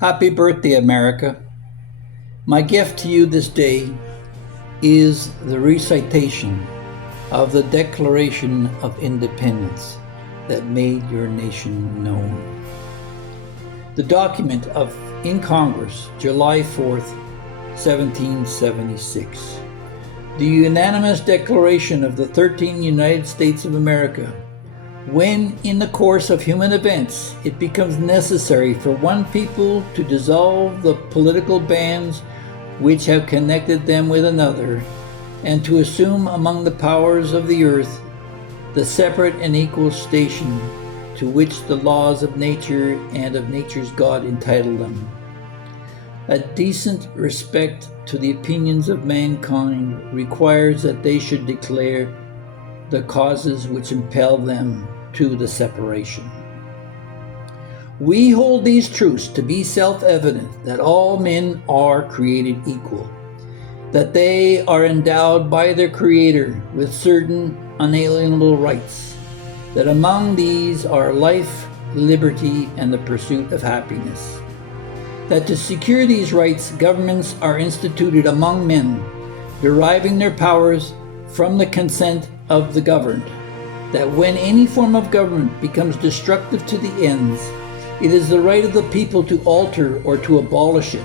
Happy birthday, America. My gift to you this day is the recitation of the Declaration of Independence that made your nation known. The document in Congress, July 4th, 1776. The unanimous declaration of the 13 United States of America. When, in the course of human events, it becomes necessary for one people to dissolve the political bands which have connected them with another, and to assume among the powers of the earth the separate and equal station to which the laws of nature and of nature's God entitle them. A decent respect to the opinions of mankind requires that they should declare the causes which impel them to the separation. We hold these truths to be self-evident, that all men are created equal, that they are endowed by their Creator with certain unalienable rights, that among these are life, liberty, and the pursuit of happiness, that to secure these rights, governments are instituted among men, deriving their powers from the consent of the governed, that when any form of government becomes destructive to the ends, it is the right of the people to alter or to abolish it,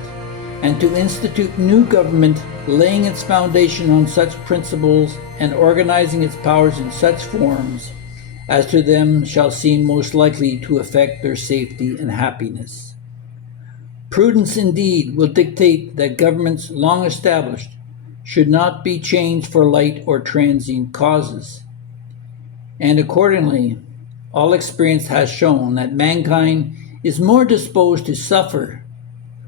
and to institute new government, laying its foundation on such principles and organizing its powers in such forms as to them shall seem most likely to affect their safety and happiness. Prudence indeed will dictate that governments long established should not be changed for light or transient causes. And accordingly, all experience has shown that mankind is more disposed to suffer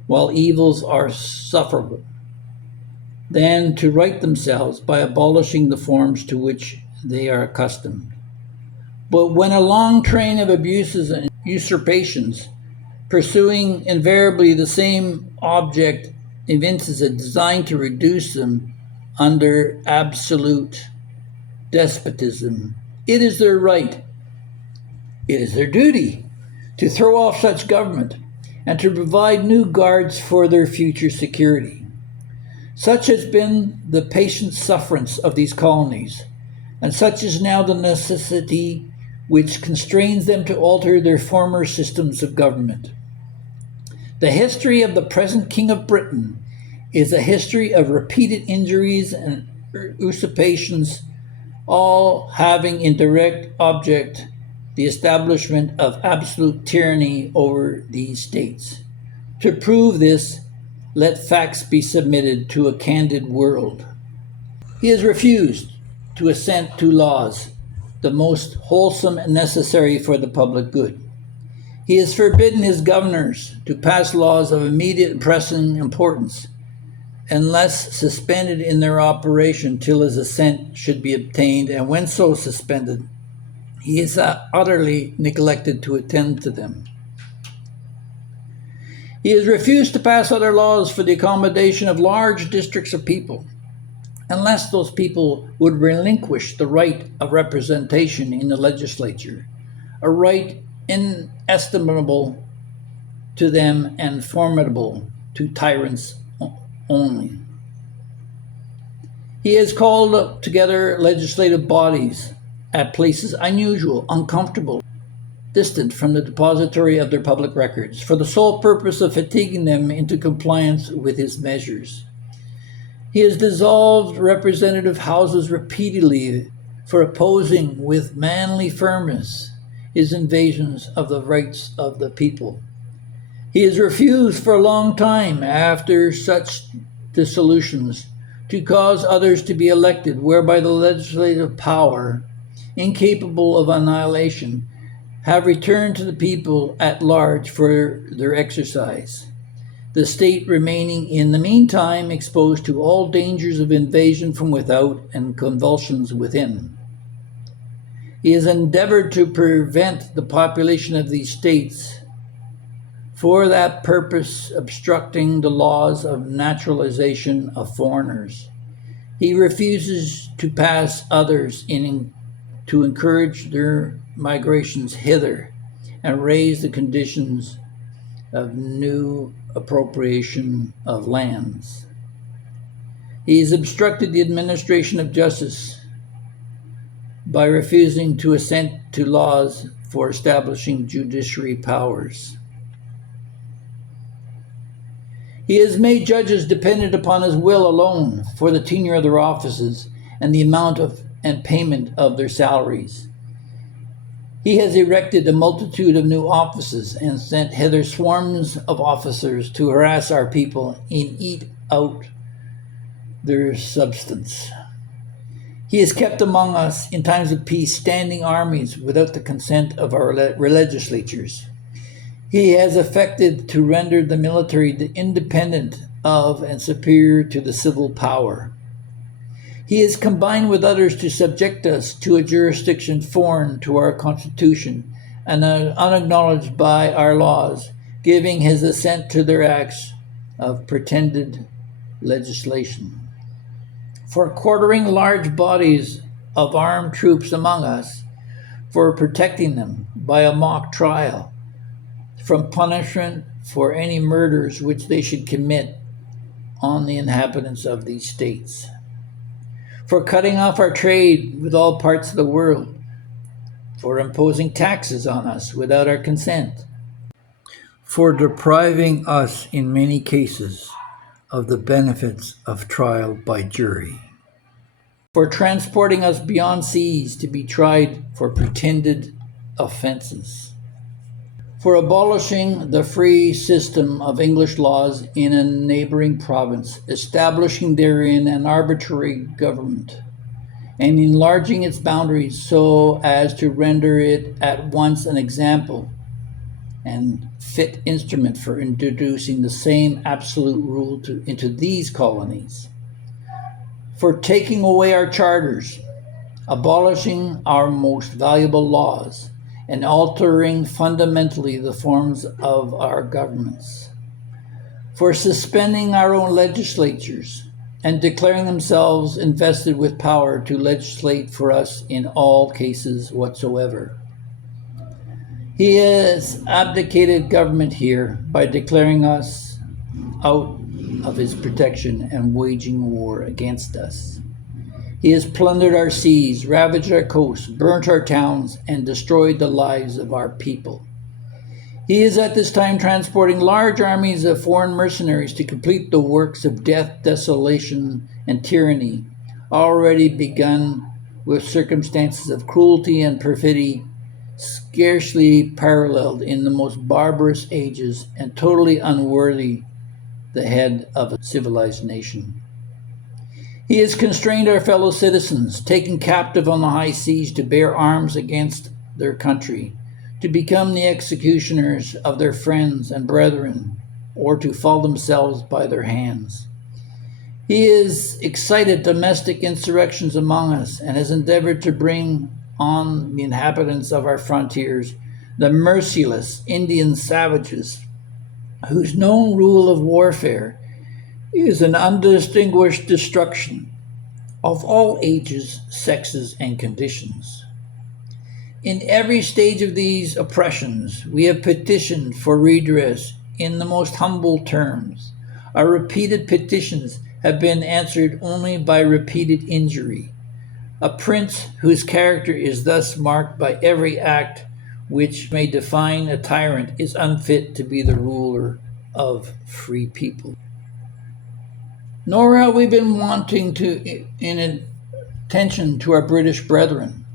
while evils are sufferable than to right themselves by abolishing the forms to which they are accustomed. But when a long train of abuses and usurpations, pursuing invariably the same object, evinces a design to reduce them under absolute despotism, it is their right, it is their duty to throw off such government and to provide new guards for their future security. Such has been the patient sufferance of these colonies, and such is now the necessity which constrains them to alter their former systems of government. The history of the present King of Britain is a history of repeated injuries and usurpations, all having in direct object the establishment of absolute tyranny over these states. To prove this, let facts be submitted to a candid world. He has refused to assent to laws, the most wholesome and necessary for the public good. He has forbidden his governors to pass laws of immediate and pressing importance, unless suspended in their operation till his assent should be obtained, and when so suspended, he is utterly neglected to attend to them. He has refused to pass other laws for the accommodation of large districts of people, unless those people would relinquish the right of representation in the legislature, a right inestimable to them and formidable to tyrants only. He has called together legislative bodies at places unusual, uncomfortable, distant from the depository of their public records, for the sole purpose of fatiguing them into compliance with his measures. He has dissolved representative houses repeatedly for opposing with manly firmness his invasions of the rights of the people. He has refused for a long time after such dissolutions to cause others to be elected, whereby the legislative power, incapable of annihilation, have returned to the people at large for their exercise, the state remaining in the meantime exposed to all dangers of invasion from without and convulsions within. He has endeavored to prevent the population of these states, for that purpose obstructing the laws of naturalization of foreigners. He refuses to pass others to encourage their migrations hither and raise the conditions of new appropriation of lands. He has obstructed the administration of justice by refusing to assent to laws for establishing judiciary powers. He has made judges dependent upon his will alone for the tenure of their offices and the amount of and payment of their salaries. He has erected a multitude of new offices and sent hither swarms of officers to harass our people and eat out their substance. He has kept among us in times of peace standing armies without the consent of our legislatures. He has affected to render the military independent of and superior to the civil power. He has combined with others to subject us to a jurisdiction foreign to our Constitution and unacknowledged by our laws, giving his assent to their acts of pretended legislation. For quartering large bodies of armed troops among us, for protecting them by a mock trial, from punishment for any murders which they should commit on the inhabitants of these states, for cutting off our trade with all parts of the world, for imposing taxes on us without our consent, for depriving us in many cases of the benefits of trial by jury, for transporting us beyond seas to be tried for pretended offenses, for abolishing the free system of English laws in a neighboring province, establishing therein an arbitrary government, and enlarging its boundaries so as to render it at once an example and fit instrument for introducing the same absolute rule into these colonies, for taking away our charters, abolishing our most valuable laws, and altering fundamentally the forms of our governments, for suspending our own legislatures and declaring themselves invested with power to legislate for us in all cases whatsoever. He has abdicated government here by declaring us out of his protection and waging war against us. He has plundered our seas, ravaged our coasts, burnt our towns, and destroyed the lives of our people. He is at this time transporting large armies of foreign mercenaries to complete the works of death, desolation, and tyranny, already begun with circumstances of cruelty and perfidy scarcely paralleled in the most barbarous ages and totally unworthy the head of a civilized nation. He has constrained our fellow citizens, taken captive on the high seas to bear arms against their country, to become the executioners of their friends and brethren, or to fall themselves by their hands. He has excited domestic insurrections among us and has endeavored to bring on the inhabitants of our frontiers the merciless Indian savages, whose known rule of warfare is an undistinguished destruction of all ages, sexes, and conditions. In every stage of these oppressions, we have petitioned for redress in the most humble terms. Our repeated petitions have been answered only by repeated injury. A prince whose character is thus marked by every act which may define a tyrant is unfit to be the ruler of free people. Nor have we been wanting to in attention to our British brethren.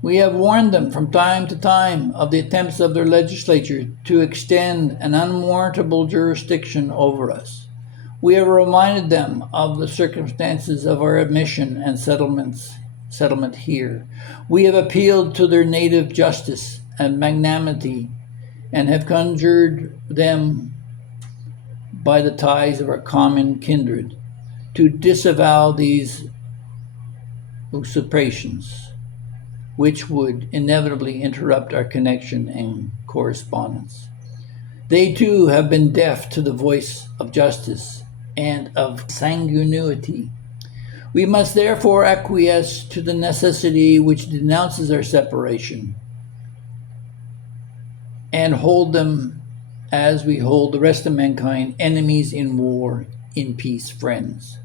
We have warned them from time to time of the attempts of their legislature to extend an unwarrantable jurisdiction over us. We have reminded them of the circumstances of our admission and settlement here. We have appealed to their native justice and magnanimity and have conjured them by the ties of our common kindred to disavow these usurpations, which would inevitably interrupt our connection and correspondence. They too have been deaf to the voice of justice and of sanguinity. We must therefore acquiesce to the necessity which denounces our separation. and hold them as we hold the rest of mankind, enemies in war, in peace, friends.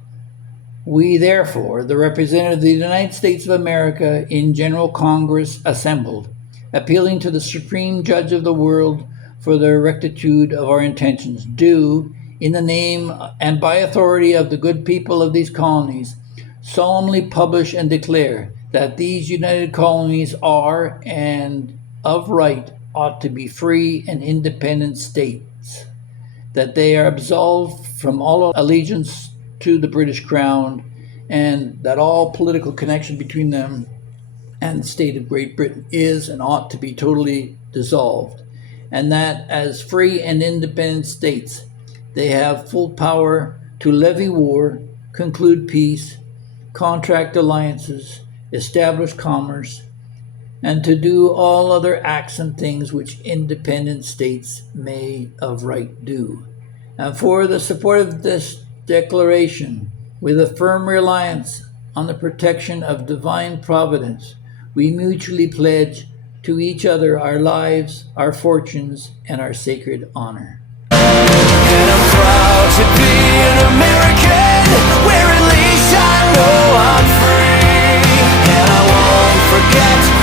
We, therefore, the representatives of the United States of America in General Congress assembled, appealing to the Supreme Judge of the world for the rectitude of our intentions, do, in the name and by authority of the good people of these colonies, solemnly publish and declare that these united colonies are, and of right, ought to be free and independent states, that they are absolved from all allegiance to the British Crown, and that all political connection between them and the state of Great Britain is and ought to be totally dissolved, and that as free and independent states, they have full power to levy war, conclude peace, contract alliances, establish commerce, and to do all other acts and things which independent states may of right do. And for the support of this declaration, with a firm reliance on the protection of divine providence, we mutually pledge to each other our lives, our fortunes, and our sacred honor. And I'm proud to be an American, where at least I know I'm free. And I won't forget